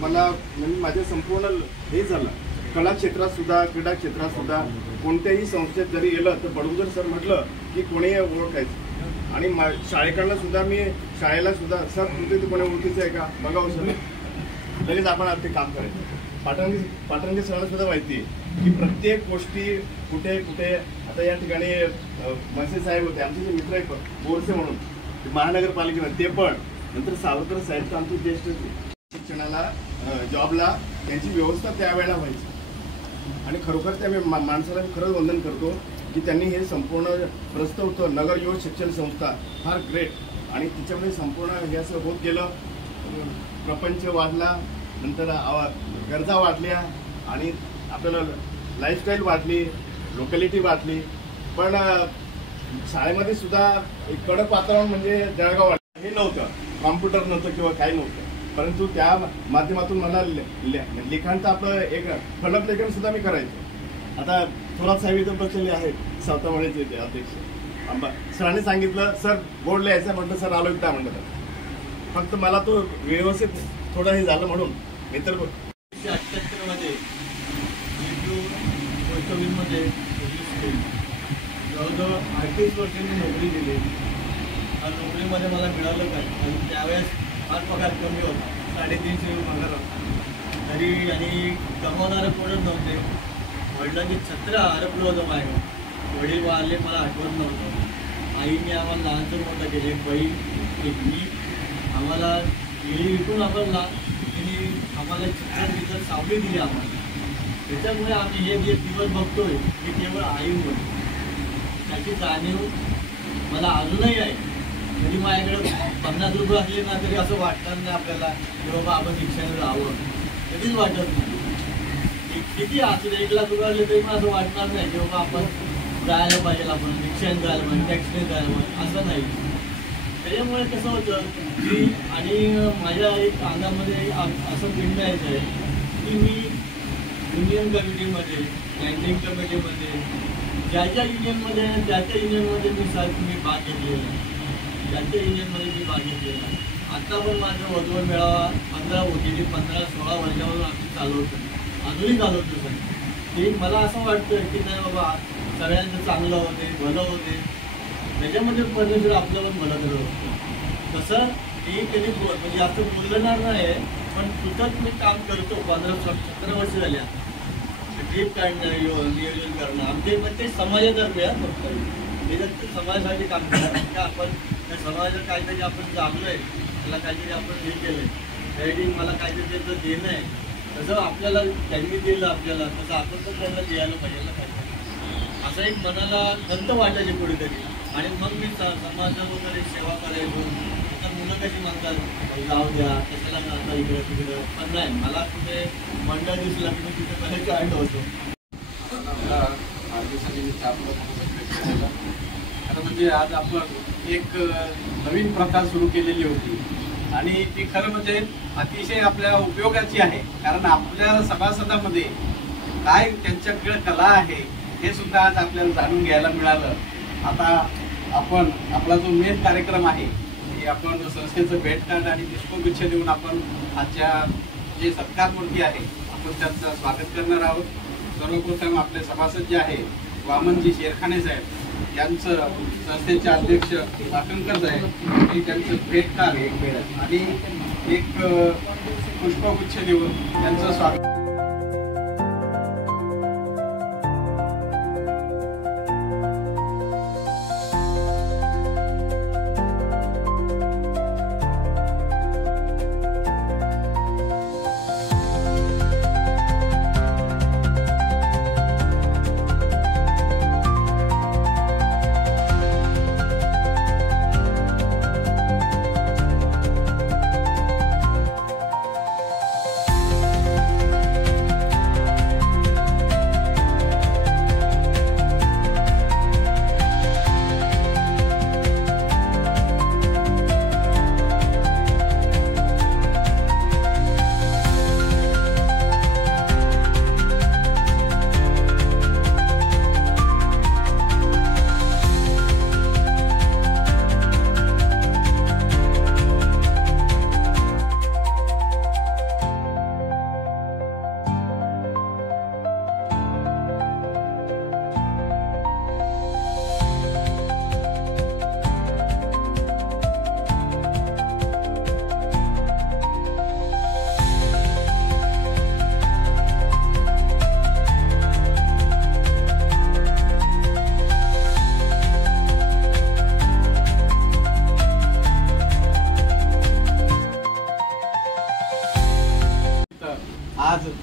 मला म्हणजे माझे संपूर्ण हे झालं, कला क्षेत्रात सुद्धा क्रीडा क्षेत्रात सुद्धा कोणत्याही संस्थेत जरी गेलं तर बडगुजर सर म्हटलं की कोणी ओळखायचं. आणि शाळेकडनं सुद्धा मी शाळेला सुद्धा सर तुमचे कोणी ओळखीचं आहे का बघावं सर, लगेच आपण ते काम करायचं. पाटणगे सरांना सुद्धा माहिती आहे की प्रत्येक गोष्टी कुठे कुठे. आता या ठिकाणी मनसे साहेब होते आमचे जे मित्र आहेत बोरसे म्हणून महानगरपालिकेमध्ये, ते पण नंतर सावरकर साहेब तर आमचे ज्येष्ठ शिक्षणाला जॉबला त्यांची व्यवस्था त्यावेळेला व्हायची. आणि खरोखर त्या माणसाला मी खरंच वंदन करतो की त्यांनी हे संपूर्ण प्रस्तव नगर युवक शिक्षण संस्था फार ग्रेट. आणि तिच्यामध्ये संपूर्ण हे असं होत गेलं, प्रपंच वाढला, नंतर गरजा वाढल्या आणि आपल्याला लाईफस्टाईल वाढली, लोकॅलिटी वाढली. पण शाळेमध्ये सुद्धा एक कडक वातावरण म्हणजे जळगाव हे नव्हतं, कॉम्प्युटर नव्हतं किंवा काही नव्हतं, परंतु त्या माध्यमातून मला लिखाणचं आपलं एक फलक लेखन सुद्धा मी करायचो. आता थोरात साहेब इथं बसलेले आहेत, सावतावाडीचे अध्यक्ष. सरांनी सांगितलं सर बोर्ड लिहायचं, म्हटलं सर आलो काय म्हणतात. फक्त मला तो व्यवस्थित थोडं हे झालं म्हणून मी तर 1978 मध्ये मध्ये जवळजवळ 38 वर्षांनी नोकरी दिली. आणि नोकरीमध्ये मला मिळालं काय, आणि त्यावेळेस फार पगार कमी होता, 350 पगार होता तरी, आणि कमावणारे कोणच नव्हते. वडिलांची छत्र हरपलं होतं माझ्याकडे, वडील वारले मला आठवत नव्हतं. आईने आम्हाला लहानचं मोठं केले, बहीण एक मी, आम्हाला गेली विकून आपण तिने आम्हाला चित्र सावली दिली आम्हाला. त्याच्यामुळे आम्ही हे जे दिवस बघतोय हे केवळ आईमुळे, त्याची जाणीव मला अजूनही आहे. तरी माझ्याकडे 50 रुपये असले ना तरी असं वाटणार नाही आपल्याला की बाबा आपण रिक्षाने राहावं, कधीच वाटत नाही. किती असं 1 लाख रुपये असले तरी पण असं वाटणार नाही की बाबा आपण जायला पाहिजे, आपण रिक्षाने जायला पाहिजे, टॅक्सीने जायला पाहिजे, असं नाही. त्याच्यामुळे कसं होतं की, आणि माझ्या एक अंगामध्ये असं पिंड यायचं आहे की मी युनियन कमिटीमध्ये, कॅन्टीन कमिटीमध्ये, ज्याच्या युनियनमध्ये मी भाग घेतलेला आहे, ज्याच्या युनियनमध्ये मी भाग घेतलेला आहे. आत्ता पण माझं वधूवर मेळावा 15 OTD 15-16 वर्षावरून आम्ही चालवतो, अजूनही चालवतो सर. ते मला असं वाटतं की नाही बाबा सगळ्यांचं चांगलं होते, भलं होते, त्याच्यामध्ये परमेश्वर आपल्याला भलं करत असतो. तसं मी कधी म्हणजे जास्त बोलणार नाही, पण तुझंच मी काम करतो. 15-17 वर्ष झाल्या ट्रीप काढणं, नियोजन करणं आमचे, पण ते समाजातर्फे फक्त त्याच्यात समाजासाठी काम करणार का आपण त्या समाजात काहीतरी आपण जागलोय, त्याला काहीतरी आपण हे केलंय, त्यासाठी मला काहीतरी त्याचं देणं आहे. तसं आपल्याला त्यांनी दिलं आपल्याला, तसं आपण पण त्यांना द्यायला पाहिजे ना पाहिजे, असं एक मनाला खंत वाटायची कुठेतरी. आणि मग मी समाजात वगैरे सेवा करायचो. आता मुलं कशी म्हणतात जाऊ द्या कशाला जाता इकडं तिकडं, पण नाही, मला कुठे मंडळ दिसला की मी तिथे पहिले जॉईंट होतो. आता म्हणजे आज आपण एक नवीन प्रथा सुरू केलेली होती आणि ती खरं म्हणजे अतिशय आपल्या उपयोगाची आहे. कारण आपल्या सभासदामध्ये काय त्यांच्याकडे कला आहे हे सुद्धा आज आपल्याला जाणून घ्यायला मिळालं. आता आपण आपला जो मेन कार्यक्रम आहे की आपण संस्थेचं भेट कार्ड आणि पुष्पगुच्छ देऊन आपण आजच्या जे सत्कार मूर्ती आहे आपण त्यांचं स्वागत करणार आहोत. सर्वप्रथम आपले सभासद जे आहे वामनजी शेरखाने साहेब यांचं संस्थेचे अध्यक्ष पाटणकर साहेब आणि त्यांचं भेट कार्ड आणि एक पुष्पगुच्छ देऊन त्यांचं स्वागत.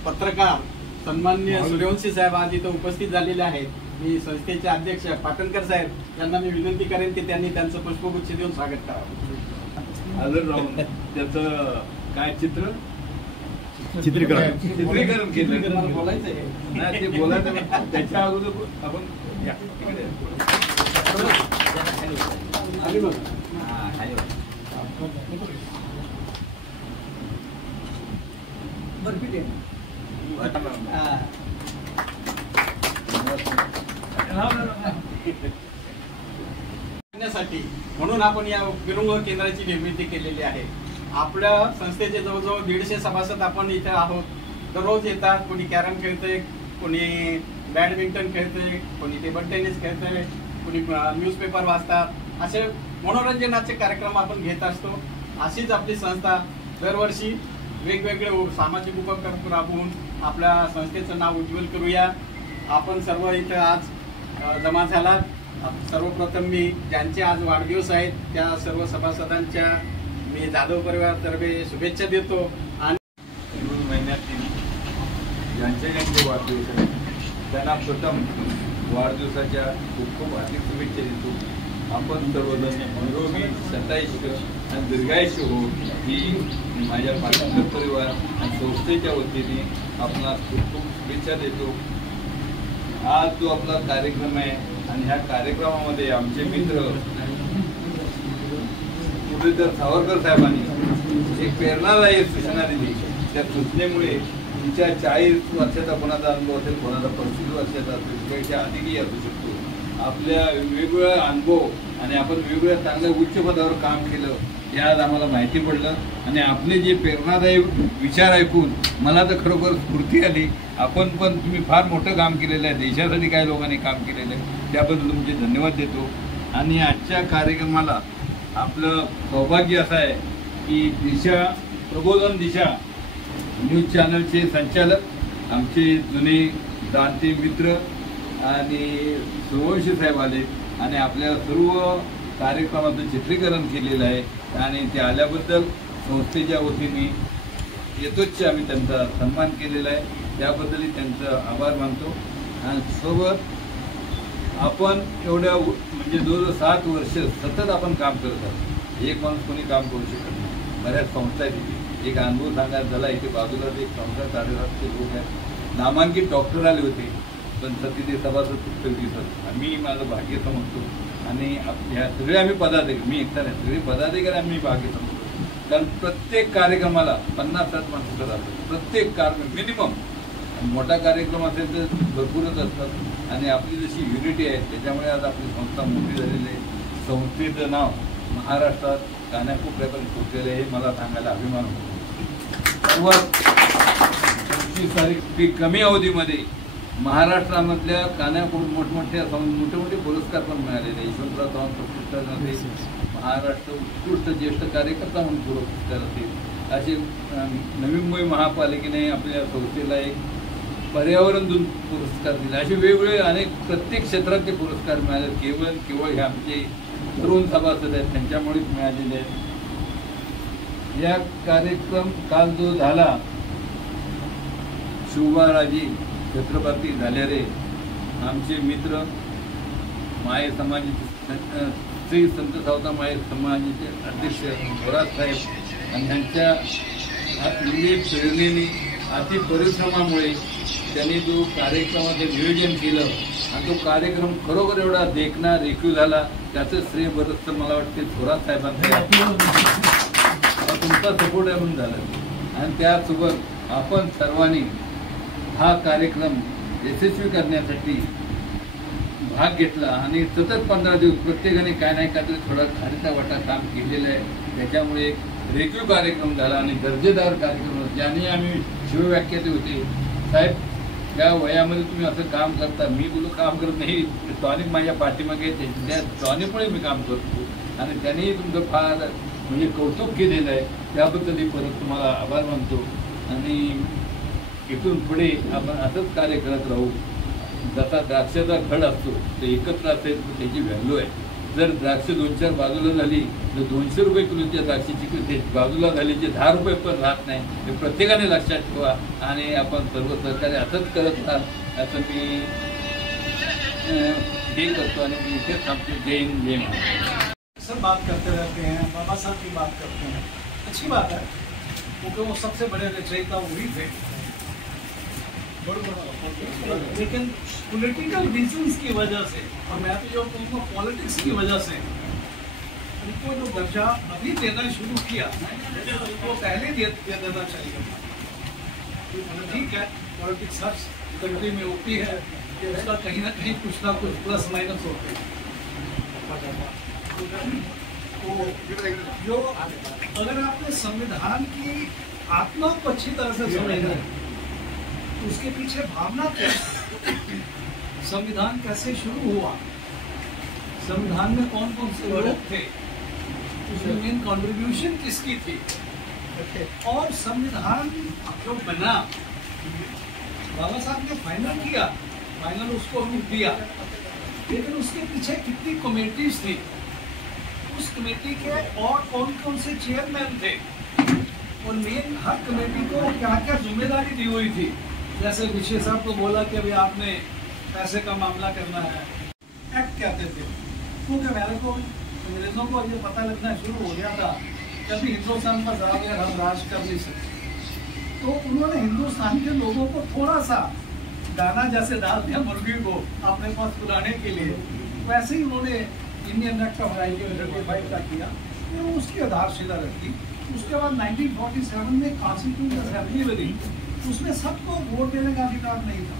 पत्रकार सन्माननीय सूर्यवंशी साहेब आज इथं उपस्थित झालेले आहेत. मी संस्थेचे अध्यक्ष पाटणकर साहेब यांना मी विनंती करेन की त्यांनी त्यांचं पुष्पगुच्छ देऊन स्वागत करावं. हजर राहून त्याचं काय चित्रीकरण केलं बोलायचं आहे. नाही ते बोलायचं त्याच्या अगोदर आपण या, तिकडे. खाली बघ. हा, खाली बघ. हा. म्हणून आपण या विरुंग केंद्राची निर्मिती केलेली आहे. आपल्या संस्थेचे जवळजवळ 150 सभासद आपण इथे आहोत. दररोज येतात. कोणी कॅरम खेळतंय, कोणी बॅडमिंटन खेळतंय, कोणी टेबल टेनिस खेळतंय, कोणी न्यूजपेपर वाचतात. असे मनोरंजनाचे कार्यक्रम आपण घेत असतो. अशीच आपली संस्था दरवर्षी वेगवेगळे सामाजिक उपक्रम राबवून आपल्या संस्थेचं नाव उज्ज्वल करूया. आपण सर्व इथं आज जमा झालात. सर्वप्रथम मी ज्यांचे आज वाढदिवस आहेत त्या सर्व सभासदांच्या मी जाधव परिवारातर्फे शुभेच्छा देतो. आणि जून महिन्यातील ज्यांचे वाढदिवस आहेत त्यांना प्रथम वाढदिवसाच्या खूप खूप हार्दिक शुभेच्छा देतो. आपण सर्वजण निरोगी शतायुष्य आणि दीर्घायुष्य हो ही माझ्या पाटणकर परिवार आणि संस्थेच्या वतीने आपणास खूप खूप शुभेच्छा देतो. आज जो आपला कार्यक्रम आहे आणि ह्या कार्यक्रमामध्ये आमचे मित्र मुरलीधर सावरकर साहेबांनी एक प्रेरणादायक सूचना दिली. त्या सूचनेमुळे तुमच्या 40 वर्षाचा कोणाचा अनुभव असेल, कोणाचा 35 वर्षाचा असेल, त्यापेक्षा अधिकही असू शकतो. आपल्या वेगवेगळ्या अनुभव आणि आपण वेगवेगळ्या चांगल्या उच्च पदावर काम केलं हे आज आम्हाला माहिती पडलं. आणि आपले जे प्रेरणादायक विचार ऐकून मला तर खरोखर स्फूर्ती आली. आपण पण तुम्ही फार मोठं काम केलेलं आहे. देशासाठी काही लोकांनी काम केलेलं आहे, त्याबद्दल तुमचे धन्यवाद देतो. आणि आजच्या कार्यक्रमाला आपलं सौभाग्य असं आहे की दिशा प्रबोधन दिशा न्यूज चॅनलचे संचालक आमचे जुने जाणते मित्र आणि सूर्यवंशी साहेब आले आणि आपल्या सर्व कार्यक्रमाचं चित्रीकरण केलेलं आहे. आणि ते आल्याबद्दल संस्थेच्या वतीने येतोच आम्ही त्यांचा सन्मान केलेला आहे. त्याबद्दलही त्यांचं आभार मानतो. आणि सोबत आपण एवढ्या म्हणजे जवळजवळ 7 वर्ष सतत आपण काम करत आहोत. एक माणूस कोणी काम करू शकत नाही. बऱ्याच संस्था आहेत. एक अनुभव सांगायचा झाला, इथे बाजूलाच एक संस्था 750 लोक आहेत. नामांकित डॉक्टर आले होते पण तिथे सभासद फक्त 20. मी माझं भाग्य समजतो. आणि ह्या सगळे आम्ही पदाधिकारी, मी एकटा नाही, सगळे पदाधिकारी आम्ही भाग्य समजतो. कारण प्रत्येक कार्यक्रमाला 50-60 माणसं राहतात. प्रत्येक कार्यक्रम मिनिमम. मोठा कार्यक्रम असेल तर भरपूरच असतात. आणि आपली जशी युनिटी आहे त्याच्यामुळे आज आपली संस्था मोठी झालेली आहे. संस्थेचं नाव महाराष्ट्रात कानाकोपऱ्यापर्यंत पोचलेलं आहे हे मला सांगायला अभिमान होतो. सर्वात 25 तारीख कमी अवधीमध्ये महाराष्ट्रामधल्या मोठमोठे पुरस्कार पण मिळालेले. यशवंतराव चव्हाण पुरस्कार असेल, महाराष्ट्र उत्कृष्ट ज्येष्ठ कार्यकर्ता म्हणून पुरस्कार असेल, असे नवी मुंबई महापालिकेने आपल्या संस्थेला एक पर्यावरण दिन पुरस्कार दिला. असे वेगवेगळे अनेक प्रत्येक क्षेत्रातले पुरस्कार मिळाले. केवळ हे आमचे तरुण सभासद आहेत त्यांच्यामुळेच मिळालेले आहेत. या कार्यक्रम काल जो झाला शिवबाराजी छत्रपती झालेले आमचे मित्र माये समाजाचे श्री संत सावता माये समाजाचे अध्यक्ष थोरात साहेब आणि त्यांच्या प्रेरणेने अति परिश्रमामुळे त्यांनी जो कार्यक्रमाचे नियोजन केलं आणि तो कार्यक्रम खरोखर एवढा देखणा रेखीव झाला त्याचं श्रेय बरंचसं मला वाटते थोरात साहेबांचा तुमचा सपोर्ट आहे म्हणून झालं. आणि त्यासोबत आपण सर्वांनी हा कार्यक्रम यशस्वी करण्यासाठी भाग घेतला आणि सतत 15 दिवस प्रत्येकाने काय नाही काहीतरी थोडा खारीचा वाटा काम केलेलं आहे. त्याच्यामुळे रेखीव कार्यक्रम झाला आणि दर्जेदार कार्यक्रम ज्याने आम्ही शिवव्याख्याते होते. साहेब या वयामध्ये तुम्ही असं काम करता. मी बोलू काम करत नाही, टॉनिक माझ्या पाठीमागे त्या टॉनिकमुळे मी काम करतो आणि त्यांनी तुमचं फार म्हणजे कौतुक केलेलं आहे. त्याबद्दलही परत तुम्हाला आभार मानतो. आणि इथून पुढे आपण असंच कार्य करत राहू. जसा द्राक्षाचा घड असतो ते एकत्र असेल तर त्याची व्हॅल्यू आहे. जर द्राक्ष 2-4 बाजूला झाली तर 200 रुपये किलोच्या द्राक्षाची किंमत बाजूला झाली जे 10 रुपये पण राहत नाही हे प्रत्येकाने लक्षात ठेवा आणि आपण सर्व सहकार्य असंच करत राहा असं मी हे करतो आणि मी इथे थांबतो. जय हिंद जय महाराष्ट्र. सब बात करते रहते हैं, बाबा साहब की बात करते हैं, अच्छी बात है क्योंकि वो सबसे बड़े रचयिता वही थे, लेकिन पॉलिटिकल रीजंस की वजह से, और मैं तो जो कहूँगा पॉलिटिक्स की वजह से उनको जो दर्जा अभी देना शुरू किया तो पहले दे देना चाहिए. ठीक है, पॉलिटिक्स हर कंट्री में होती है कि उसका कहीं ना कहीं कुछ ना कुछ प्लस माइनस होते हैं. तो जो अगर आपने संविधान की आत्मा को अच्छी तरह से समझना है तो उसके पीछे भावना क्या है, संविधान कैसे शुरू हुआ, संविधान में कौन कौन से लोग थे, उसमें मेन कंट्रीब्यूशन किसकी थी, और संविधान जो बना बाबा साहब ने फाइनल किया, फाइनल उसको रूप दिया, लेकिन उसके पीछे कितनी कमेटीज थी, उस कमेटी के और कौन कौन से चेयरमैन थे, और मेन हर कमेटी को क्या क्या जिम्मेदारी दी हुई थी. जैसे विशेष साहब को बोला कि अभी आपने पैसे का मामला करना है, एक्ट कहते थे, क्योंकि मेरे को अंग्रेजों को ये पता लगना शुरू हो गया था कभी हिंदुस्तान पर ज़्यादा हम राज कर नहीं सकते, तो उन्होंने हिंदुस्तान के लोगों को थोड़ा सा दाना जैसे डाल दिया मुर्गी को अपने पास बुलाने के लिए, वैसे ही उन्होंने इंडियन एक्ट ऑफ 1935 का किया, तो उसकी आधारशिला रखी. उसके बाद 1947 में कॉन्स्टिट्यूशन असेंबली बनी, उसमें सबको वोट देने का अधिकार नहीं था.